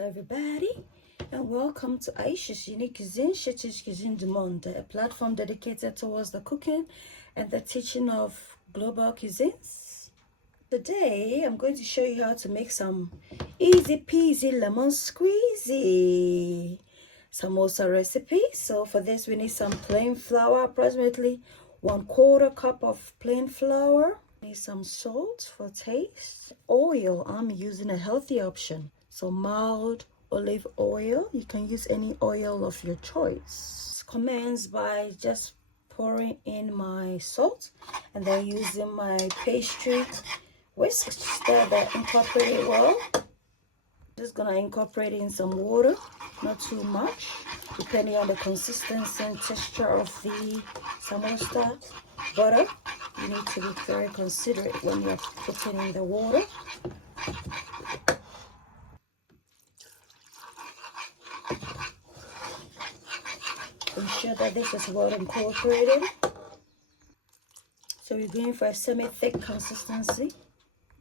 everybody, and welcome to Aisha's Unique Cuisine, Shetish Cuisine du Monde, a platform dedicated towards the cooking and the teaching of global cuisines. Today, I'm going to show you how to make some easy peasy lemon squeezy samosa recipe. So for this, we need some plain flour, approximately 1/4 cup of plain flour. Need some salt for taste. Oil, I'm using a healthy option, so mild olive oil. You can use any oil of your choice. Commence by just pouring in my salt and then using my pastry whisk, stir that, incorporate it well. Just gonna incorporate in some water, not too much, depending on the consistency and texture of the samosa butter. You need to be very considerate when you're putting in the water. Ensure that this is well incorporated. So we're going for a semi-thick consistency.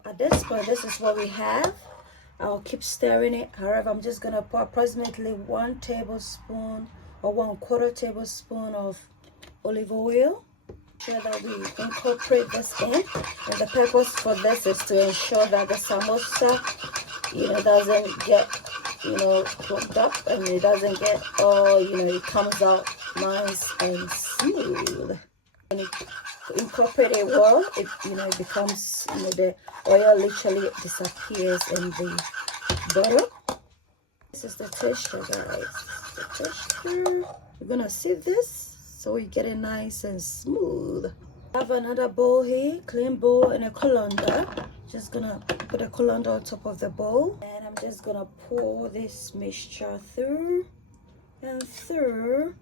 At this point, this is what we have. I'll keep stirring it. However, I'm just gonna pour approximately 1 tablespoon or 1/4 tablespoon of olive oil. Sure that we incorporate this in, and the purpose for this is to ensure that the samosa, doesn't get, cooked up, and it doesn't get all, it comes out nice and smooth. When you incorporate it well, it becomes, the oil literally disappears in the butter. This is the texture, guys. The texture. We're gonna sieve this so we get it nice and smooth. I have another bowl here, clean bowl, and a colander. Just gonna put a colander on top of the bowl, and I'm just gonna pour this mixture through and through,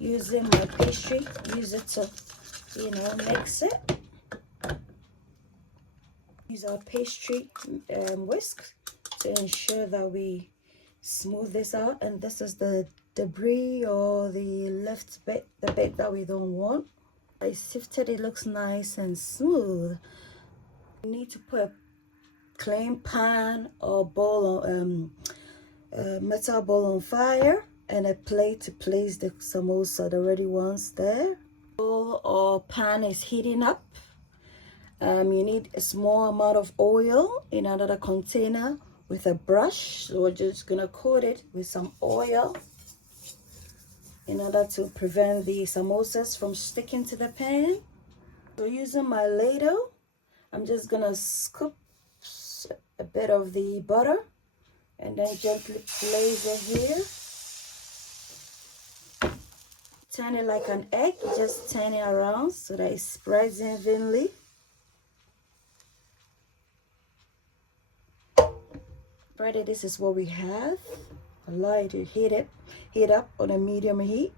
using my pastry. Use it to, mix it. Use our pastry whisk to ensure that we smooth this out, and this is the debris or the left bit, the bit that we don't want. I sifted it, looks nice and smooth. You need to put a clean pan or bowl on metal bowl on fire, and a plate to place the samosa, the ready ones there. Bowl or pan is heating up. You need a small amount of oil in another container with a brush. So we're just gonna coat it with some oil in order to prevent the samosas from sticking to the pan. So using my ladle, I'm just gonna scoop a bit of the butter and then gently place it here. Turn it like an egg, just turn it around so that it spreads evenly. Ready, this is what we have. Allow it to heat up on a medium heat.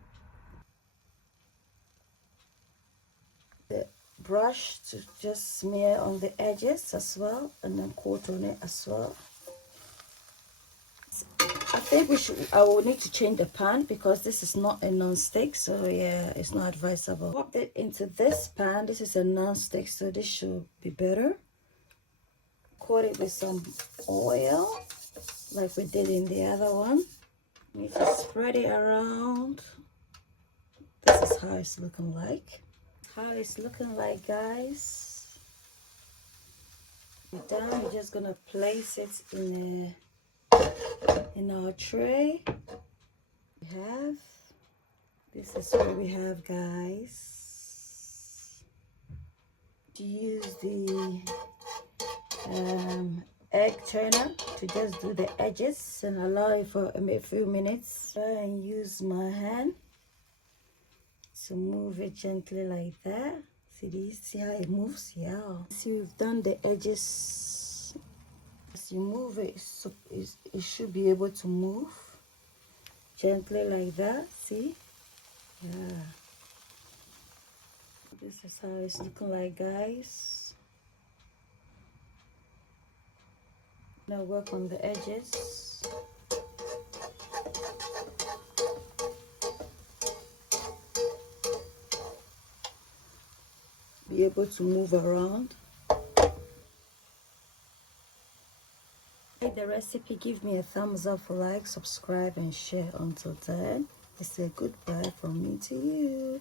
The brush to just smear on the edges as well, and then coat on it as well. I think I will need to change the pan because this is not a non-stick, so yeah, it's not advisable. Pop it into this pan. This is a non-stick, so this should be better. Coat it with some oil like we did in the other one. You need to spread it around. This is how it's looking like. Guys. You're done. We're just gonna place it in our tray. This is what we have, guys. To use the egg turner to just do the edges and allow it for a few minutes. Try and use my hand to move it gently like that. See how it moves? Yeah. See, we've done the edges. As you move it, it should be able to move gently like that. See? Yeah. This is how it's looking like, guys. Now work on the edges. Be able to move around. The recipe, give me a thumbs up, like, subscribe, and share. Until then, it's a goodbye from me to you.